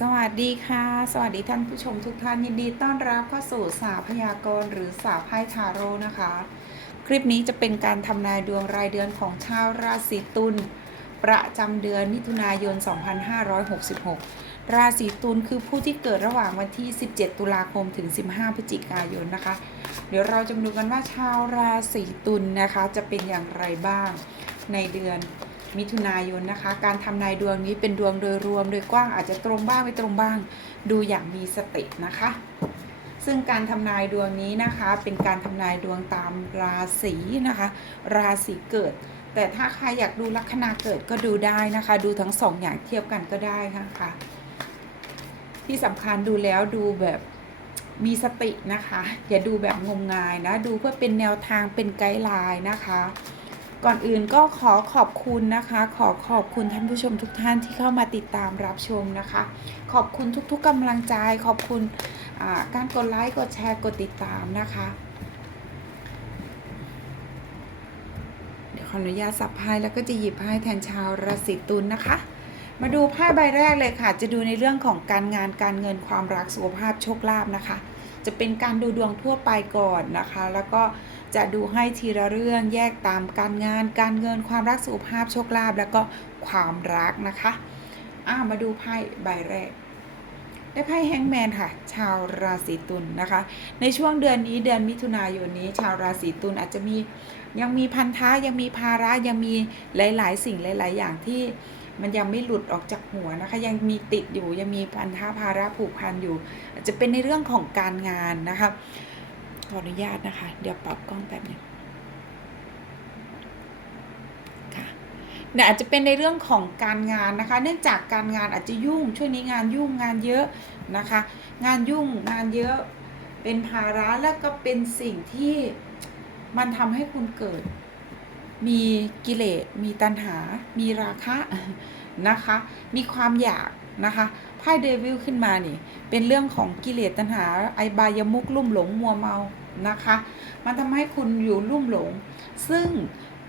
สวัสดีค่ะ สวัสดีท่านผู้ชมทุกท่านยินดีต้อนรับเข้าสู่สาพยากรณ์หรือสาไพ่ทาโร่นะคะ คลิปนี้จะเป็นการทำนายดวงรายเดือนของชาวราศีตุลประจำเดือนมิถุนายน 2566 ราศีตุลคือผู้ที่เกิดระหว่างวันที่ 17 ตุลาคมถึง 15 พฤศจิกายนนะคะ เดี๋ยวเราจะมาดูกันว่าชาวราศีตุลนะคะจะเป็นอย่างไรบ้างในเดือน มิถุนายนนะคะ การทำนายดวงนี้เป็นดวงโดยรวม โดยกว้างอาจจะตรงบ้างไม่ตรงบ้าง ดูอย่างมีสตินะคะ ซึ่งการทำนายดวงนี้นะคะ เป็นการทำนายดวงตามราศีนะคะ ราศีเกิด แต่ถ้าใครอยากดูลัคนาเกิดก็ดูได้นะคะ ดูทั้งสองอย่างเทียบกันก็ได้นะคะที่สำคัญดูแล้วดูแบบมีสตินะคะ อย่าดูแบบงมงายนะ ดูเพื่อเป็นแนวทางเป็นไกด์ไลน์นะคะ ก่อนอื่นก็ขอขอบคุณนะคะ ขอขอบคุณท่านผู้ชมทุกท่านที่เข้ามาติดตามรับชมนะคะ ขอบคุณทุกๆกำลังใจ ขอบคุณการกดไลค์กดแชร์กดติดตามนะคะ เดี๋ยวขออนุญาตสับไพ่แล้วก็จะหยิบไพ่แทนชาวราศีตุลนะคะ มาดูไพ่ใบแรกเลยค่ะ จะดูในเรื่องของการงานการเงินความรักสุขภาพโชคลาภนะคะ จะเป็นการดูดวงทั่วไปก่อนนะคะ แล้วก็ จะดูให้ทีละเรื่องแยกตามการงาน การเงินความรักสุขภาพโชคลาภแล้วก็ความรักนะคะอ่ามาดูไพ่ใบแรกได้ไพ่แฮงแมนค่ะ ชาวราศีตุลนะคะ ในช่วงเดือนนี้เดือนมิถุนายนนี้ ชาวราศีตุลอาจจะมียังมีพันธะยังมีภาระยังมีหลาย ๆ สิ่งหลาย ๆ อย่างที่มันยังไม่หลุดออกจากหัวนะคะ ยังมีติดอยู่ยังมีพันธะภาระผูกพันอยู่อาจจะเป็นในเรื่องของการงานนะคะ ออนุญาตนะคะ เดี๋ยวปรับกล้องแป๊บนึงค่ะเนี่ยอาจจะเป็นในเรื่องของการงานนะคะ เนื่องจากการงานอาจจะยุ่ง ช่วงนี้งานยุ่งงานเยอะนะคะ งานยุ่งงานเยอะเป็นภาระแล้วก็เป็นสิ่งที่มันทำให้คุณเกิด มีกิเลส มีตัณหา มีราคะนะคะ มีความอยากนะคะไพ่เดวิลขึ้นมานี่ เป็นเรื่องของกิเลสตัณหา ไอบายมุกลุ่มหลงมัวเมา นะคะ มันทำให้คุณอยู่ลุ่มหลง ซึ่ง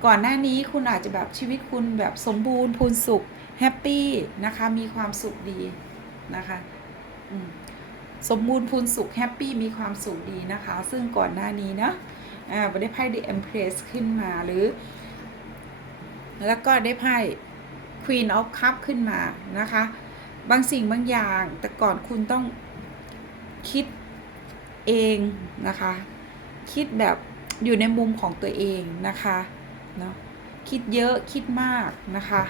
ก่อนหน้านี้คุณอาจจะแบบชีวิตคุณแบบสมบูรณ์พูนสุขแฮปปี้นะคะ มีความสุขดีนะคะสมบูรณ์พูนสุขแฮปปี้มีความสุขดีนะคะ ซึ่งก่อนหน้านี้นะอ่าได้ไพ่ The Empress ขึ้นมาหรือ แล้วก็ได้ไพ่ Queen of Cup ขึ้นมานะคะ บางสิ่งบางอย่างแต่ก่อนคุณต้องคิดเองนะคะ คิดแบบอยู่ในมุมของตัวเองนะคะเนาะคิดเยอะคิดมากนะคะ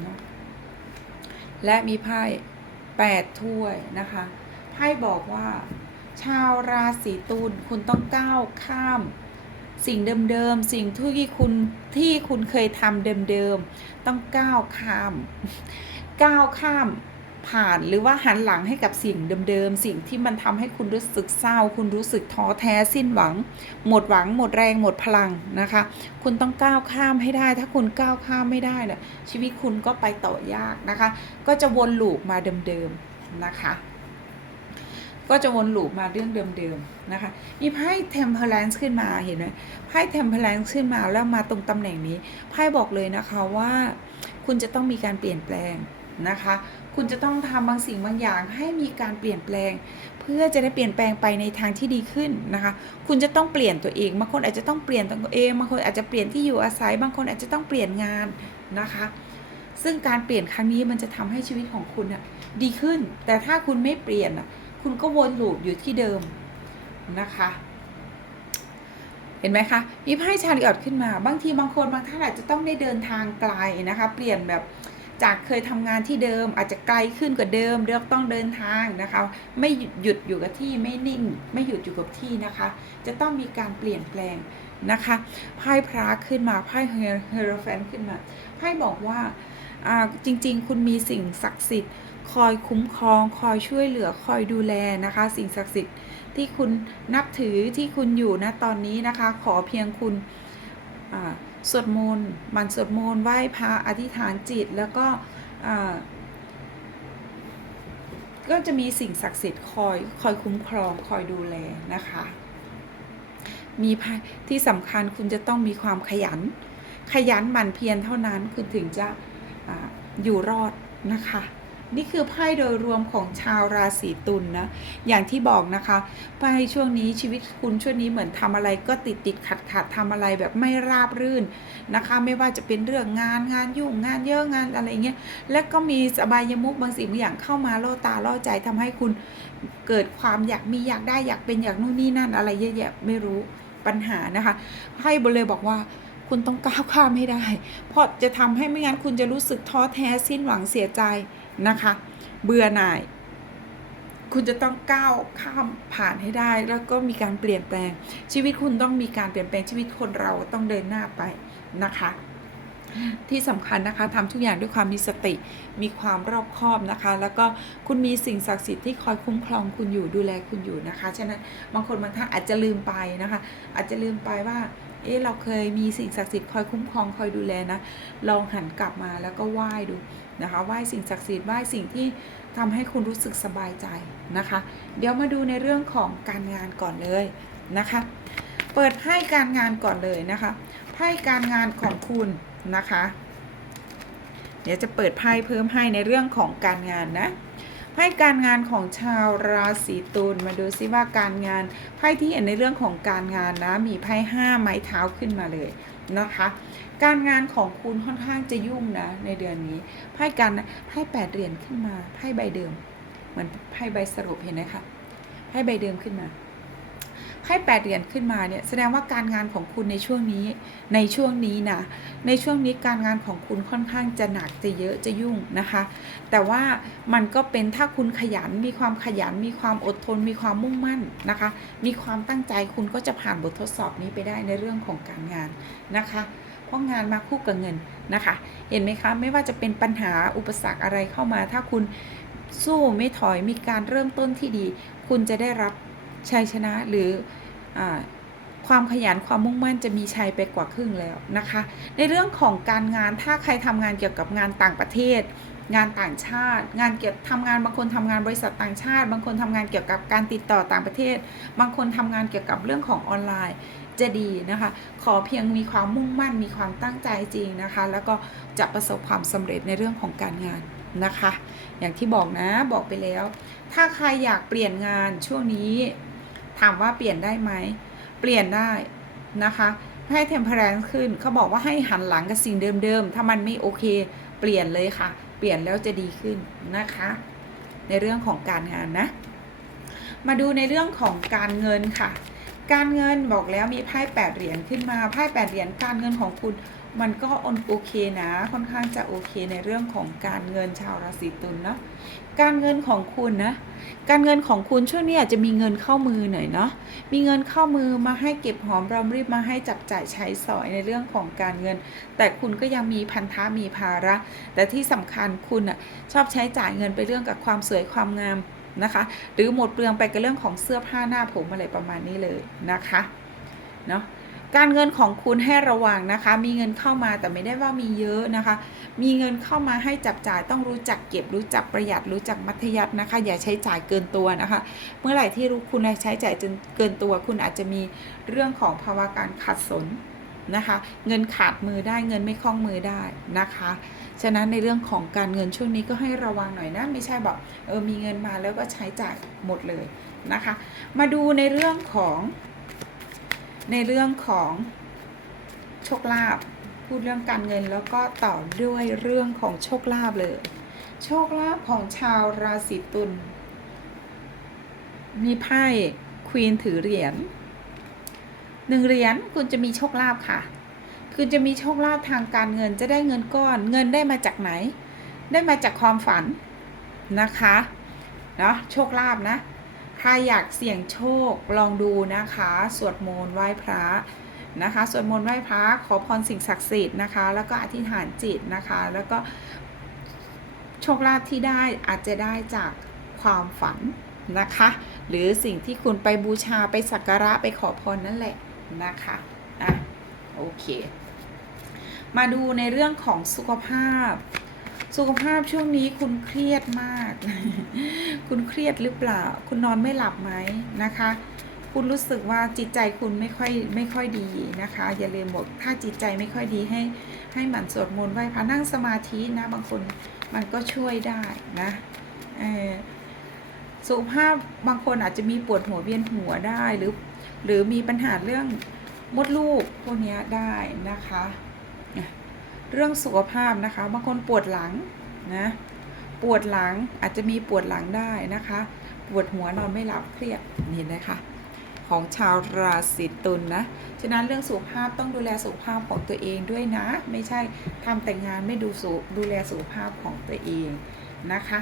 เนาะและมีไพ่แปดถ้วยนะคะไพ่บอกว่าชาวราศีตุลคุณต้องก้าวข้าม สิ่งเดิมๆสิ่งที่คุณที่คุณเคยทำเดิมๆต้องก้าวข้าม ก้าวข้าม ผ่านหรือว่าหันหลังให้กับสิ่งเดิมๆ สิ่งที่มันทำให้คุณรู้สึกเศร้า คุณรู้สึกท้อแท้สิ้นหวัง หมดหวัง หมดแรงหมดพลังนะคะ คุณต้องก้าวข้ามให้ได้ ถ้าคุณก้าวข้ามไม่ได้เนี่ยชีวิตคุณก็ไปต่อยากนะคะ ก็จะวนลูปมาเดิมๆนะคะ ก็จะวนลูปมาเรื่องเดิมๆนะคะ มีไพ่ temperance ขึ้นมาเห็นไหมไพ่ temperance ขึ้นมาแล้วมาตรงตำแหน่งนี้ไพ่บอกเลยนะคะว่า คุณจะต้องมีการเปลี่ยนแปลงนะคะ คุณจะต้องทำบางสิ่งบางอย่างให้มีการเปลี่ยนแปลง เพื่อจะได้เปลี่ยนแปลงไปในทางที่ดีขึ้นนะคะ คุณจะต้องเปลี่ยนตัวเองบางคนอาจจะต้องเปลี่ยนตัวเองบางคนอาจจะเปลี่ยนที่อยู่อาศัย บางคนอาจจะต้องเปลี่ยนงานนะคะ ซึ่งการเปลี่ยนครั้งนี้มันจะทำให้ชีวิตของคุณอะดีขึ้น แต่ถ้าคุณไม่เปลี่ยนอะคุณก็วนลูปอยู่ที่เดิมนะคะเห็นไหมคะ มีไพ่ชาลิออตขึ้นมา บางทีบางคนบางท่านอาจจะต้องได้เดินทางไกลนะคะ เปลี่ยนแบบ จากเคยทำงานที่เดิมอาจจะไกลขึ้นกว่าเดิมเลือกต้องเดินทางนะคะ ไม่หยุดอยู่กับที่ไม่นิ่ง ไม่หยุดอยู่กับที่นะคะ จะต้องมีการเปลี่ยนแปลงนะคะไพ่พระขึ้นมาไพ่เฮโรแฟนขึ้นมาไพ่บอกว่าจริง ๆ คุณมีสิ่งศักดิ์สิทธิ์คอยคุ้มครอง คอยช่วยเหลือคอยดูแลนะคะ สิ่งศักดิ์สิทธิ์ที่คุณนับถือที่คุณอยู่นะตอนนี้นะคะ ขอเพียงคุณอ่า สวดมนต์มันสวดมนต์ไหว้พระอธิษฐานจิตแล้วก็ก็จะมีสิ่งศักดิ์สิทธิ์คอยคอยคุ้มครองคอยดูแลนะคะ มีที่สำคัญคุณจะต้องมีความขยัน ขยันหมั่นเพียรเท่านั้นคุณถึงจะออยู่รอดนะคะ นี่คือไพ่โดยรวมของชาวราศีตุลนนะอย่างที่บอกนะคะไพ่ช่วงนี้ชีวิตคุณช่วงนี้เหมือนทำอะไรก็ติดติดขัดขัดทำอะไรแบบไม่ราบรื่นนะคะ ไม่ว่าจะเป็นเรื่องงานงานยุ่งงานเยอะงานอะไรเงี้ยและก็มีสบายมุกบางสิ่งบางอย่างเข้ามาล่อตาล่อใจทำให้คุณเกิดความอยากมีอยากได้อยากเป็นอยากนู่นนี่นั่นอะไรเยอะแยะไม่รู้ปัญหานะคะไพ่บเลยบอกว่าคุณต้องก้าวข้ามให้ได้ เพราะจะทำให้ไม่งั้นคุณจะรู้สึกท้อแท้สิ้นหวังเสียใจ นะคะ เบื่อหน่าย คุณจะต้องก้าวข้ามผ่านให้ได้ แล้วก็มีการเปลี่ยนแปลง ชีวิตคุณต้องมีการเปลี่ยนแปลงชีวิตคนเราต้องเดินหน้าไปนะคะที่สำคัญนะคะทำทุกอย่างด้วยความมีสติ มีความรอบคอบนะคะ แล้วก็คุณมีสิ่งศักดิ์สิทธิ์ที่คอยคุ้มครองคุณอยู่ดูแลคุณอยู่นะคะ ฉะนั้นบางคนบางท่านอาจจะลืมไปนะคะ อาจจะลืมไปว่า เอ๊ะเราเคยมีสิ่งศักดิ์สิทธิ์คอยคุ้มครองคอยดูแลนะ ลองหันกลับมาแล้วก็ไหว้ดู นะคะไหว้สิ่งศักดิ์สิทธิ์ไหว้สิ่งที่ทำให้คุณรู้สึกสบายใจนะคะ เดี๋ยวมาดูในเรื่องของการงานก่อนเลยนะคะ เปิดไพ่การงานก่อนเลยนะคะไพ่การงานของคุณนะคะ เดี๋ยวจะเปิดไพ่เพิ่มให้ในเรื่องของการงานนะไพ่การงานของชาวราศีตุลมาดูซิว่าการงานไพ่ที่เห็นในเรื่องของการงานนะ มีไพ่ห้าไม้เท้าขึ้นมาเลยนะคะ การงานของคุณค่อนข้างจะยุ่งนะในเดือนนี้ไพ่การไพ่แปดเหรียญขึ้นมาไพ่ใบเดิม เหมือนไพ่ใบสรุปเห็นไหมคะไพ่ใบเดิมขึ้นมาไพ่แปดเหรียญขึ้นมาเนี่ยแสดงว่าการงานของคุณในช่วงนี้ในช่วงนี้นะในช่วงนี้การงานของคุณค่อนข้างจะหนักจะเยอะจะยุ่งนะคะ แต่ว่ามันก็เป็นถ้าคุณขยันมีความขยันมีความอดทน มีความมุ่งมั่นนะคะ มีความตั้งใจคุณก็จะผ่านบททดสอบนี้ไปได้ในเรื่องของการงานนะคะ ราะงานมาคู่กับเงินนะคะ เห็นไหมคะ ไม่ว่าจะเป็นปัญหาอุปสรรคอะไรเข้ามา ถ้าคุณสู้ไม่ถอยมีการเริ่มต้นที่ดี คุณจะได้รับชัยชนะหรืออความขยันความมุ่งมั่นจะมีชัยไปกว่าครึ่งแล้วนะคะ ในเรื่องของการงานถ้าใครทำงานเกี่ยวกับงานต่างประเทศ งานต่างชาติ งานเกี่ยวทำงานบางคนทำงานบริษัทต่างชาติ บางคนทำงานเกี่ยวกับการติดต่อต่างประเทศ บางคนทำงานเกี่ยวกับเรื่องของออนไลน์ จะดีนะคะ ขอเพียงมีความมุ่งมั่นมีความตั้งใจจริงนะคะ แล้วก็จะประสบความสำเร็จในเรื่องของการงานนะคะ อย่างที่บอกนะบอกไปแล้ว ถ้าใครอยากเปลี่ยนงานช่วงนี้ ถามว่าเปลี่ยนได้ไหม เปลี่ยนได้นะคะให้เทมเพลนขึ้นเขาบอกว่าให้หันหลังกับสิ่งเดิมๆ ถ้ามันไม่โอเค เปลี่ยนเลยค่ะ เปลี่ยนแล้วจะดีขึ้นนะคะ ในเรื่องของการงานนะ มาดูในเรื่องของการเงินค่ะ การเงินบอกแล้วมีไพ่แปดเหรียญขึ้นมาไพ่แปดเหรียญการเงินของคุณ มันก็โอเคนะค่อนข้างจะโอเคในเรื่องของการเงินชาวราศีตุลเนาะการเงินของคุณนะการเงินของคุณช่วงนี้อาจจะมีเงินเข้ามือหน่อยเนาะมีเงินเข้ามือมาให้เก็บหอมรอมริบมาให้จับจ่ายใช้สอยในเรื่องของการเงิน แต่คุณก็ยังมีพันธะมีภาระ แต่ที่สำคัญคุณอะชอบใช้จ่ายเงินไปเรื่องกับความสวยความงาม นะคะ หรือหมดเปลืองไปกับเรื่องของเสื้อผ้าหน้าผมอะไรประมาณนี้เลยนะคะเนาะการเงินของคุณให้ระวังนะคะ มีเงินเข้ามาแต่ไม่ได้ว่ามีเยอะนะคะ มีเงินเข้ามาให้จับจ่ายต้องรู้จักเก็บรู้จักประหยัดรู้จักมัธยัตินะคะ อย่าใช้จ่ายเกินตัวนะคะ เมื่อไหร่ที่รู้คุณใช้จ่ายจนเกินตัว คุณอาจจะมีเรื่องของภาวะการขัดสนนะคะ เงินขาดมือได้เงินไม่คล่องมือได้นะคะ ฉะนั้นในเรื่องของการเงินช่วงนี้ก็ให้ระวังหน่อยนะ ไม่ใช่แบบเออมีเงินมาแล้วก็ใช้จ่ายหมดเลยนะคะ มาดูในเรื่องของในเรื่องของโชคลาภพูดเรื่องการเงินแล้วก็ต่อด้วยเรื่องของโชคลาภเลย โชคลาภของชาวราศีตุลมีไพ่ควีนถือเหรียญหนึ่งเหรียญคุณจะมีโชคลาภค่ะ คือจะมีโชคลาภทางการเงินจะได้เงินก้อน เงินได้มาจากไหน ได้มาจากความฝันนะคะเนาะโชคลาภนะ ใครอยากเสี่ยงโชคลองดูนะคะ สวดมนต์ไหว้พระนะคะ สวดมนต์ไหว้พระขอพรสิ่งศักดิ์สิทธิ์นะคะ แล้วก็อธิษฐานจิตนะคะ แล้วก็โชคลาภที่ได้อาจจะได้จากความฝันนะคะ หรือสิ่งที่คุณไปบูชาไปสักการะไปขอพรนั่นแหละนะคะอะ โอเค มาดูในเรื่องของสุขภาพ สุขภาพช่วงนี้คุณเครียดมาก คุณเครียดหรือเปล่า คุณนอนไม่หลับไหมนะคะ คุณรู้สึกว่าจิตใจคุณไม่ค่อยไม่ค่อยดีนะคะ อย่าลืมบอกถ้าจิตใจไม่ค่อยดีให้ให้หมั่นสวดมนต์ไหว้พระนั่งสมาธินะบางคนมันก็ช่วยได้นะสุขภาพบางคนอาจจะมีปวดหัวเวียนหัวได้หรือ หรือมีปัญหาเรื่อง มดลูกพวกนี้ได้นะคะ เรื่องสุขภาพนะคะบางคนปวดหลังนะปวดหลังอาจจะมีปวดหลังได้นะคะ ปวดหัวนอนไม่หลับเครียดนี่นะคะของชาวราศีตุลนะ ฉะนั้นเรื่องสุขภาพต้องดูแลสุขภาพของตัวเองด้วยนะ ไม่ใช่ทำแต่งานไม่ดูสุดูแลสุขภาพของตัวเองนะคะ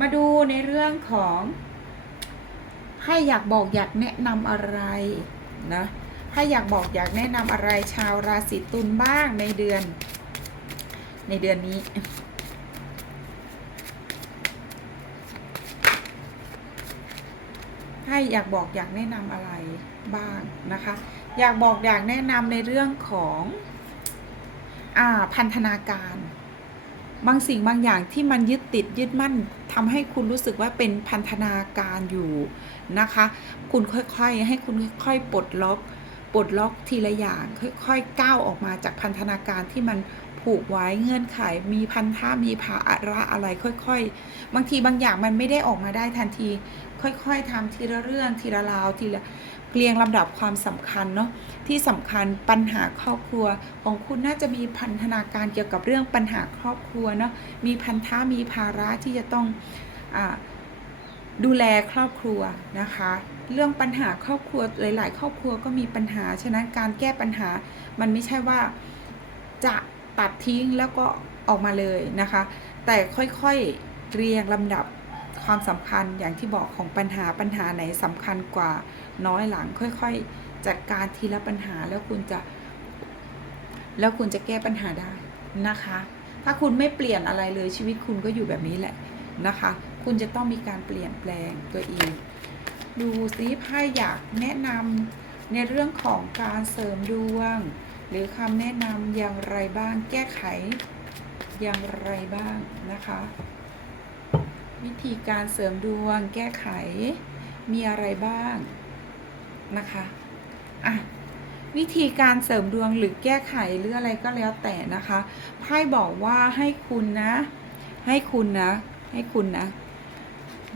มาดูในเรื่องของให้อยากบอกอยากแนะนำอะไรนะ ให้อยากบอกอยากแนะนำอะไรชาวราศีตุลบ้างในเดือน ในเดือนนี้ให้อยากบอกอยากแนะนำอะไรบ้างนะคะ อยากบอกอยากแนะนำในเรื่องของอ่าพันธนาการ บางสิ่งบางอย่างที่มันยึดติดยึดมั่นทำให้คุณรู้สึกว่าเป็นพันธนาการอยู่นะคะ คุณค่อยๆ ให้คุณค่อยๆปลดล็อก ปลดล็อกทีละอย่างค่อยๆก้าวออกมาจากพันธนาการที่มันผูกไว้เงื่อนไข มีพันธะมีภาระอะไรค่อยๆ บางทีบางอย่างมันไม่ได้ออกมาได้ทันที ค่อยๆทำทีละเรื่องทีละราวทีละเรียงลำดับความสำคัญเนาะที่สำคัญปัญหาครอบครัวของคุณน่าจะมีพันธนาการเกี่ยวกับเรื่องปัญหาครอบครัวเนาะมีพันธะมีภาระที่จะต้องอดูแลครอบครัวนะคะ เรื่องปัญหาครอบครัวหลาย ๆ ครอบครัวก็มีปัญหา ฉะนั้นการแก้ปัญหามันไม่ใช่ว่าจะตัดทิ้งแล้วก็ออกมาเลยนะคะ แต่ค่อยๆเรียงลำดับความสำคัญอย่างที่บอกของปัญหาปัญหาไหนสำคัญกว่าน้อยหลังค่อยๆ จัดการทีละปัญหาแล้วคุณจะ แล้วคุณจะแก้ปัญหาได้นะคะ ถ้าคุณไม่เปลี่ยนอะไรเลยชีวิตคุณก็อยู่แบบนี้แหละนะคะ คุณจะต้องมีการเปลี่ยนแปลงตัวเอง ดูซิไพ่อยากแนะนำในเรื่องของการเสริมดวง หรือคำแนะนำอย่างไรบ้างแก้ไข อย่างไรบ้างนะคะ วิธีการเสริมดวงแก้ไขมีอะไรบ้างนะคะอะวิธีการเสริมดวงหรือแก้ไขหรืออะไรก็แล้วแต่นะคะไพ่บอกว่าให้คุณนะ ให้คุณนะ ให้คุณนะ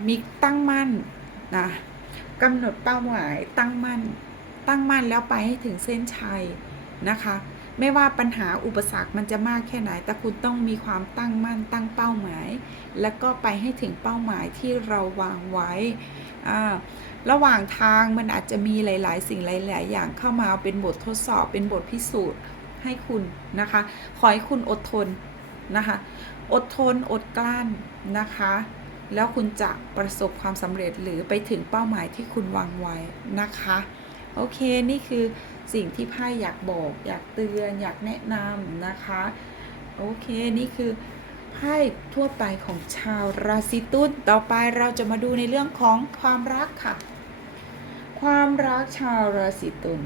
มีตั้งมั่นนะ กำหนดเป้าหมายตั้งมั่น ตั้งมั่นแล้วไปให้ถึงเส้นชัยนะคะ ไม่ว่าปัญหาอุปสรรคมันจะมากแค่ไหน แต่คุณต้องมีความตั้งมั่นตั้งเป้าหมาย แล้วก็ไปให้ถึงเป้าหมายที่เราวางไว้อ่าระหว่างทางมันอาจจะมีหลาย ๆ สิ่งหลาย ๆ อย่างเข้ามาเป็นบททดสอบเป็นบทพิสูจน์ให้คุณนะคะ ขอให้คุณอดทนนะคะ อดทนอดกลั้นนะคะ แล้วคุณจะประสบความสำเร็จหรือไปถึงเป้าหมายที่คุณวางไว้นะคะ โอเคนี่คือสิ่งที่ไพ่อยากบอก อยากเตือนอยากแนะนำนะคะ โอเคนี่คือไพ่ทั่วไปของชาวราศีตุลต่อไปเราจะมาดูในเรื่องของความรักค่ะ ความรักชาวราศีตุล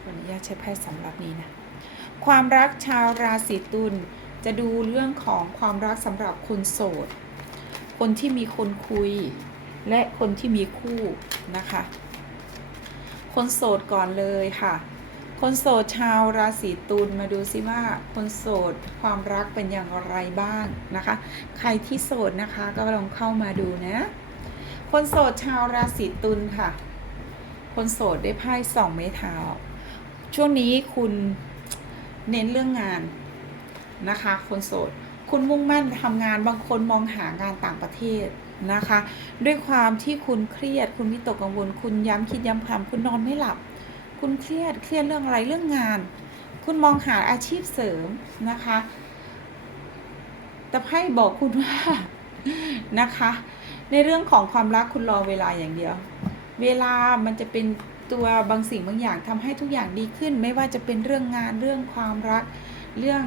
ขออนุญาตใช้ไพ่สำหรับนี้นะความรักชาวราศีตุลจะดูเรื่องของความรักสำหรับคนโสด คนที่มีคนคุย และคนที่มีคู่นะคะ คนโสดก่อนเลยค่ะ คนโสดชาวราศีตุลมาดูซิว่า คนโสดความรักเป็นอย่างไรบ้างนะคะ ใครที่โสดนะคะก็ลองเข้ามาดูนะ คนโสดชาวราศีตุลค่ะ คนโสดได้ไพ่สองไม้เท้าช่วงนี้คุณเน้นเรื่องงานนะคะ คนโสด คุณมุ่งมั่นทำงานบางคนมองหางานต่างประเทศนะคะ ด้วยความที่คุณเครียด คุณวิตกกังวล คุณย้ำคิดย้ำคำคุณนอนไม่หลับ คุณเครียดเครียดเรื่องอะไรเรื่องงาน คุณมองหาอาชีพเสริมนะคะแต่ไพ่บอกคุณว่านะคะ ในเรื่องของความรักคุณรอเวลาอย่างเดียว เวลามันจะเป็นตัวบางสิ่งบางอย่างทำให้ทุกอย่างดีขึ้น ไม่ว่าจะเป็นเรื่องงานเรื่องความรักเรื่อง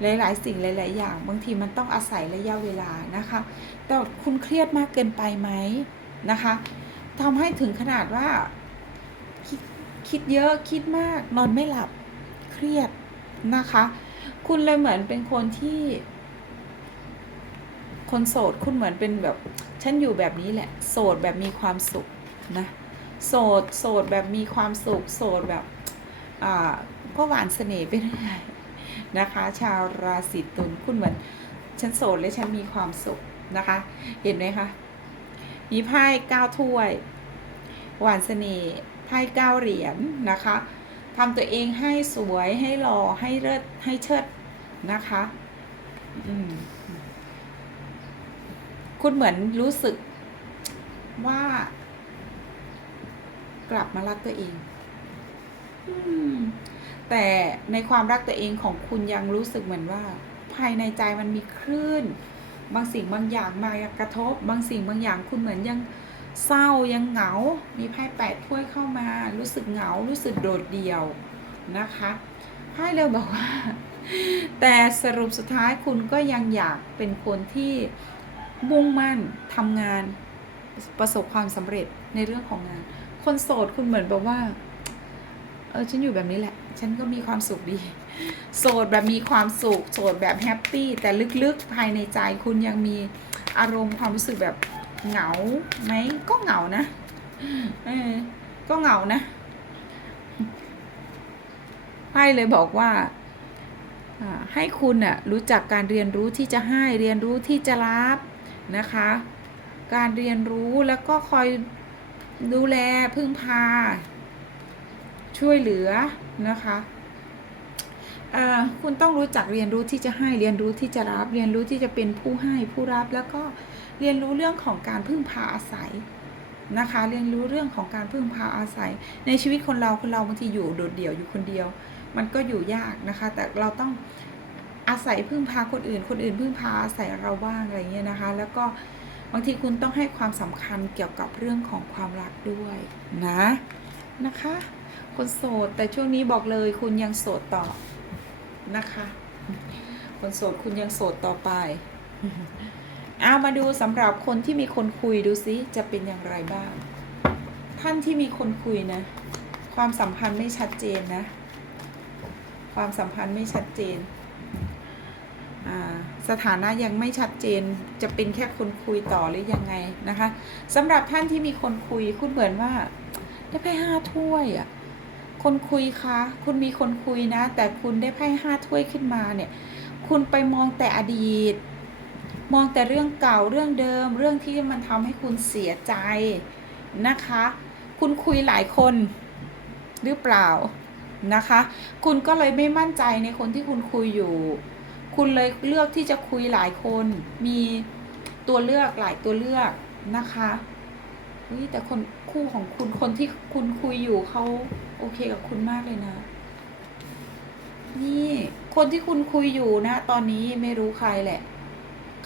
หลาย ๆ สิ่งหลาย ๆ อย่าง บางทีมันต้องอาศัยระยะเวลานะคะ แต่คุณเครียดมากเกินไปไหมนะคะทำให้ถึงขนาดว่าคิดคิดเยอะคิดมากนอนไม่หลับเครียดนะคะ คุณเลยเหมือนเป็นคนที่ คนโสดคุณเหมือนเป็นแบบฉันอยู่แบบนี้แหละ โสดแบบมีความสุขนะโสดโสดแบบมีความสุข โสดแบบ อ่า ก็หวานเสน่ห์ไปเรื่อย นะคะ ชาวราศีตุลคุณเหมือนฉันโสดและฉันมีความสุขนะคะ เห็นไหมคะ มีไพ่เก้าถ้วย หวานเสน่ห์ไพ่เก้าเหรียญนะคะทำตัวเองให้สวยให้หล่อให้เลิศให้เชิดนะคะอืมคุณเหมือนรู้สึกว่า กลับมารักตัวเอง อืม แต่ในความรักตัวเองของคุณยังรู้สึกเหมือนว่า ภายในใจมันมีคลื่น บางสิ่งบางอย่างมากระทบ บางสิ่งบางอย่างคุณเหมือนยังเศร้ายังเหงา มีไพ่แปดถ้วยเข้ามา รู้สึกเหงา รู้สึกโดดเดี่ยวนะคะไพ่เลยบอกว่า แต่สรุปสุดท้ายคุณก็ยังอยากเป็นคนที่มุ่งมั่นทำงานประสบความสำเร็จในเรื่องของงาน คนโสดคุณเหมือนแบบว่า เออฉันอยู่แบบนี้แหละ ฉันก็มีความสุขดี โสดแบบมีความสุข โสดแบบแฮปปี้ แต่ลึกๆภายในใจคุณยังมีอารมณ์ความรู้สึกแบบเหงาไหมก็เหงานะเออก็เหงานะไพ่เลยบอกว่าอ่าให้คุณน่ะรู้จักการเรียนรู้ที่จะให้เรียนรู้ที่จะรับนะคะ การเรียนรู้แล้วก็คอยดูแลพึ่งพา ช่วยเหลือนะคะคุณต้องรู้จักเรียนรู้ที่จะให้เรียนรู้ที่จะรับเรียนรู้ที่จะเป็นผู้ให้ผู้รับแล้วก็เรียนรู้เรื่องของการพึ่งพาอาศัยนะคะ เรียนรู้เรื่องของการพึ่งพาอาศัย ในชีวิตคนเราคนเราบางทีอยู่โดดเดี่ยวอยู่คนเดียว มันก็อยู่ยากนะคะ แต่เราต้องอาศัยพึ่งพาคนอื่น คนอื่นพึ่งพาอาศัยเราบ้างอะไรเงี้ยนะคะ แล้วก็บางทีคุณต้องให้ความสำคัญเกี่ยวกับเรื่องของความรักด้วยนะนะคะ คนโสด แต่ช่วงนี้บอกเลยคุณยังโสดต่อนะคะ คนโสดคุณยังโสดต่อไป เอามาดูสำหรับคนที่มีคนคุยดูซิจะเป็นอย่างไรบ้าง ท่านที่มีคนคุยนะ ความสัมพันธ์ไม่ชัดเจนนะ ความสัมพันธ์ไม่ชัดเจนสถานะยังไม่ชัดเจนจะเป็นแค่คนคุยต่อหรือยังไงนะคะสำหรับท่านที่มีคนคุยคุณเหมือนว่า ได้ไพ่ห้าถ้วยอะ คนคุยคะ คุณมีคนคุยนะ แต่คุณได้ไพ่ห้าถ้วยขึ้นมาเนี่ย คุณไปมองแต่อดีต มองแต่เรื่องเก่าเรื่องเดิม เรื่องที่มันทำให้คุณเสียใจนะคะ คุณคุยหลายคนหรือเปล่านะคะ คุณก็เลยไม่มั่นใจในคนที่คุณคุยอยู่ คุณเลยเลือกที่จะคุยหลายคน มีตัวเลือกหลายตัวเลือกนะคะแต่คน คู่ของคุณคนที่คุณคุยอยู่เขาโอเคกับคุณมากเลยนะ นี่คนที่คุณคุยอยู่นะ ตอนนี้ไม่รู้ใครแหละ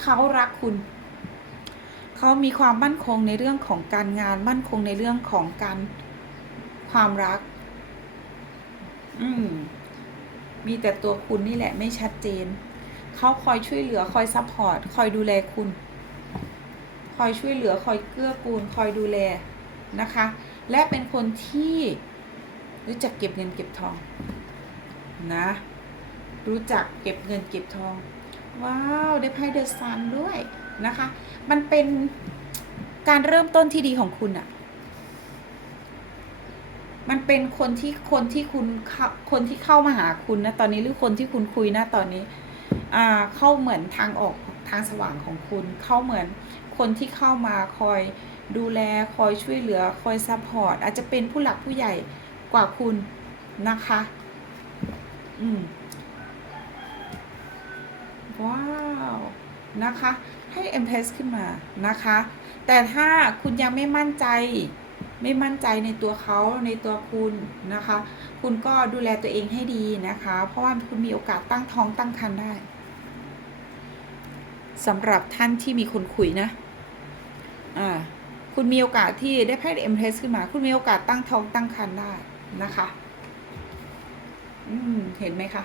เขารักคุณ เขามีความมั่นคงในเรื่องของการงานมั่นคงในเรื่องของการความรัก อืม มีแต่ตัวคุณนี่แหละไม่ชัดเจน เขาคอยช่วยเหลือคอยซัพพอร์ตคอยดูแลคุณ คอยช่วยเหลือคอยเกื้อกูลคอยดูแล นะคะ และเป็นคนที่รู้จักเก็บเงินเก็บทองนะ รู้จักเก็บเงินเก็บทอง ว้าว ได้ไพ่เดอะซันด้วยนะคะ มันเป็นการเริ่มต้นที่ดีของคุณอะมันเป็นคนที่คนที่คุณเข้าคนที่เข้ามาหาคุณนะตอนนี้หรือคนที่คุณคุยนะตอนนี้อ่าเข้าเหมือนทางออกทางสว่างของคุณ เข้าเหมือนคนที่เข้ามาคอย ดูแลคอยช่วยเหลือคอยซัพพอร์ตอาจจะเป็นผู้หลักผู้ใหญ่กว่าคุณนะคะ อืม ว้าว นะคะ ให้เอ็มเพสขึ้นมานะคะ แต่ถ้าคุณยังไม่มั่นใจ ไม่มั่นใจในตัวเขาในตัวคุณนะคะ คุณก็ดูแลตัวเองให้ดีนะคะ เพราะว่าคุณมีโอกาสตั้งท้องตั้งครรภ์ได้สำหรับท่านที่มีคนคุยนะ อ่า คุณมีโอกาสที่ได้ไพ่เอ็มเพสขึ้นมา คุณมีโอกาสตั้งท้องตั้งครรภ์ได้นะคะ อืมเห็นไหมคะ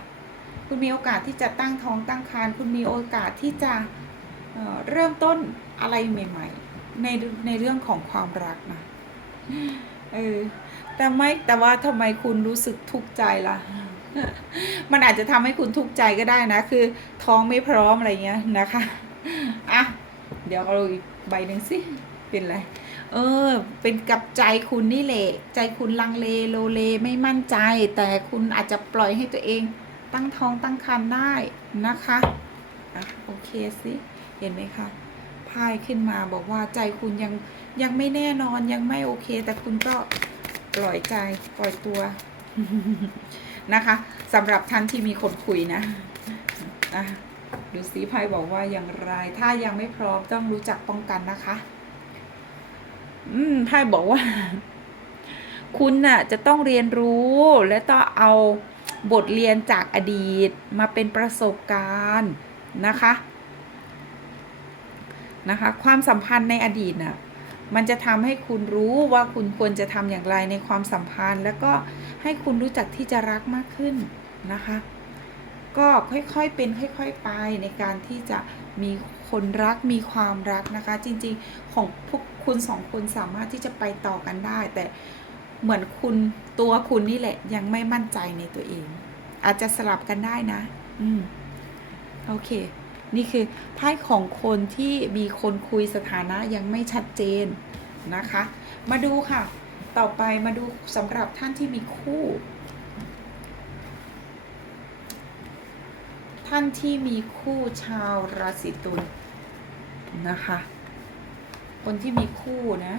คุณมีโอกาสที่จะตั้งท้องตั้งครรภ์คุณมีโอกาสที่จะเเริ่มต้นอะไรใหม่ ๆ ในในเรื่องของความรักนะเออแต่ไม่แต่ว่าทำไมคุณรู้สึกทุกข์ใจล่ะ มันอาจจะทำให้คุณทุกข์ใจก็ได้นะ คือท้องไม่พร้อมอะไรเงี้ยนะคะ อะ เดี๋ยวเอาอีกใบหนึ่งสิ เป็นไร เออ เป็นกับใจคุณนี่แหละ ใจคุณลังเลโลเลไม่มั่นใจ แต่คุณอาจจะปล่อยให้ตัวเองตั้งท้องตั้งครรภ์ได้นะคะอะโอเคสิเห็นไหมคะไพ่ขึ้นมาบอกว่าใจคุณยังยังไม่แน่นอนยังไม่โอเค แต่คุณก็ปล่อยใจปล่อยตัวนะคะสำหรับท่านที่มีคนคุยนะอะดูสีไพ่บอกว่าอย่างไร ถ้ายังไม่พร้อมต้องรู้จักป้องกันนะคะ อืมไพ่บอกว่า คุณน่ะ จะต้องเรียนรู้และต้องเอาบทเรียนจากอดีตมาเป็นประสบการณ์นะคะนะคะ ความสัมพันธ์ในอดีตน่ะมันจะทำให้คุณรู้ว่าคุณควรจะทำอย่างไรในความสัมพันธ์ แล้วก็ให้คุณรู้จักที่จะรักมากขึ้นนะคะ ก็ค่อยๆเป็นค่อย ๆไปในการที่จะมีคนรักมีความรักนะคะ จริงๆของพวกคุณสองคนสามารถที่จะไปต่อกันได้ แต่เหมือนคุณตัวคุณนี่แหละ ยังไม่มั่นใจในตัวเอง อาจจะสลับกันได้นะ อืมโอเค นี่คือไพ่ของคนที่มีคนคุยสถานะยังไม่ชัดเจนนะคะ มาดูค่ะ ต่อไปมาดูสำหรับท่านที่มีคู่ ท่านที่มีคู่ชาวราศีตุลนะคะ คนที่มีคู่นะ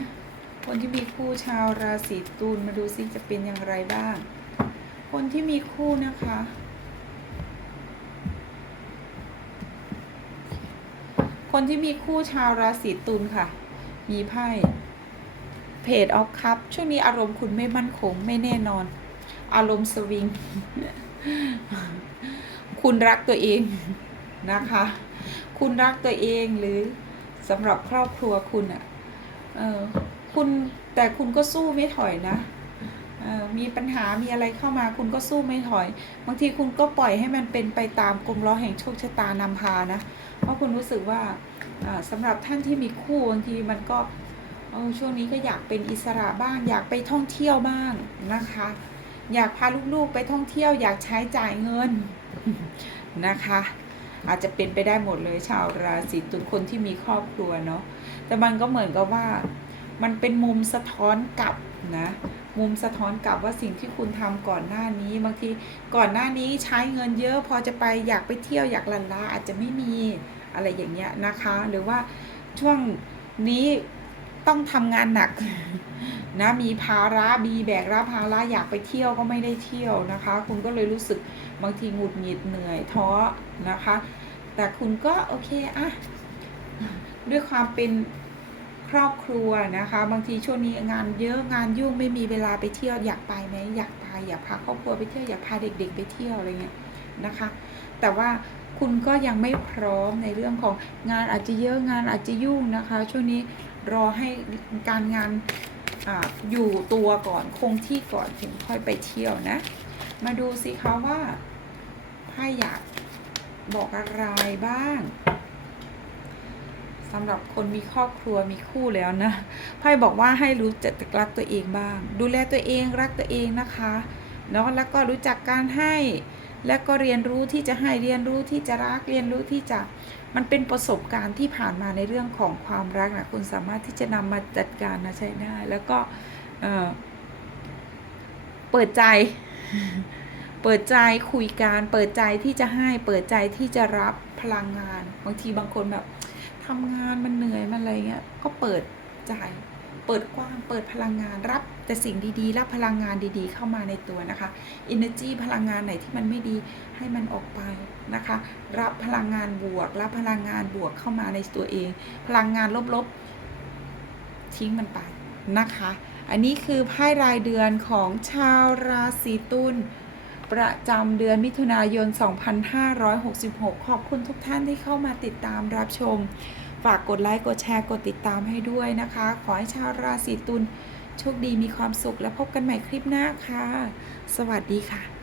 คนที่มีคู่ชาวราศีตุลมาดูซิจะเป็นอย่างไรบ้าง คนที่มีคู่นะคะ คนที่มีคู่ชาวราศีตุลค่ะ มีไพ่เพจออฟคัพช่วงนี้อารมณ์คุณไม่มั่นคงไม่แน่นอน อารมณ์สวิง คุณรักตัวเองนะคะ คุณรักตัวเองหรือสำหรับครอบครัวคุณอะ่ะเออคุณแต่คุณก็สู้ไม่ถอยนะมีปัญหามีอะไรเข้ามาคุณก็สู้ไม่ถอย บางทีคุณก็ปล่อยให้มันเป็นไปตามกลมล้อแห่งโชคชะตานำพานะ เพราะคุณรู้สึกว่าสำหรับท่านที่มีคู่บางทีมันก็ช่วงนี้ก็อยากเป็นอิสระบ้าง อยากไปท่องเที่ยวบ้างนะคะ อยากพาลูกๆไปท่องเที่ยว อยากใช้จ่ายเงิน นะคะ อาจจะเป็นไปได้หมดเลยชาวราศีตุลคนที่มีครอบครัวเนาะแต่มันก็เหมือนกับว่ามันเป็นมุมสะท้อนกลับนะมุมสะท้อนกลับว่าสิ่งที่คุณทำก่อนหน้านี้บางทีก่อนหน้านี้ใช้เงินเยอะพอจะไปอยากไปเที่ยวอยากลันลาอาจจะไม่มีอะไรอย่างเงี้ยนะคะ หรือว่าช่วงนี้ ต้องทำงานหนักนะมีภาระมีแบกรับภาระอยากไปเที่ยวก็ไม่ได้เที่ยวนะคะ คุณก็เลยรู้สึกบางทีหงุดหงิดเหนื่อยท้อนะคะ แต่คุณก็โอเคอะด้วยความเป็นครอบครัวนะคะ บางทีช่วงนี้งานเยอะงานยุ่งไม่มีเวลาไปเที่ยวอยากไปไหมอยากไปอยากพาครอบครัวไปเที่ยวอยากพาเด็ก ๆ ไปเที่ยวอะไรเงี้ยนะคะ แต่ว่าคุณก็ยังไม่พร้อมในเรื่องของงานอาจจะเยอะงานอาจจะยุ่งนะคะ ช่วงนี้ รอให้การงานออยู่ตัวก่อนคงที่ก่อนถึงค่อยไปเที่ยวนะ มาดูสิคะว่าไพ่อยากบอกอะไรบ้างสำหรับคนมีครอบครัวมีคู่แล้วนะไพ่บอกว่าให้รู้จักรักตัวเองบ้าง ดูแลตัวเองรักตัวเองนะคะเนาะแล้วก็รู้จักการให้ และก็เรียนรู้ที่จะให้เรียนรู้ที่จะรักเรียนรู้ที่จะมันเป็นประสบการณ์ที่ผ่านมาในเรื่องของความรักนะคุณสามารถที่จะนำมาจัดการนะใช้ได้ แล้วก็เอ่อเปิดใจ เปิดใจคุยกันเปิดใจที่จะให้เปิดใจที่จะรับพลังงาน บางทีบางคนแบบทำงานมันเหนื่อยมันอะไรเงี้ยก็เปิดใจ เปิดกว้างเปิดพลังงานรับ แต่สิ่งดีๆ รับพลังงานดีๆ เข้ามาในตัวนะคะ energy พลังงานไหนที่มันไม่ดีให้มันออกไปนะคะ รับพลังงานบวก รับพลังงานบวกเข้ามาในตัวเอง พลังงานลบๆ ทิ้งมันไปนะคะ อันนี้คือไพ่รายเดือนของชาวราศีตุลประจำเดือนมิถุนายน 2566 ขอบคุณทุกท่านที่เข้ามาติดตามรับชม ฝากกดไลค์ กดแชร์ กดติดตามให้ด้วยนะคะ ขอให้ชาวราศีตุลโชคดีมีความสุขและพบกันใหม่คลิปหน้าค่ะ สวัสดีค่ะ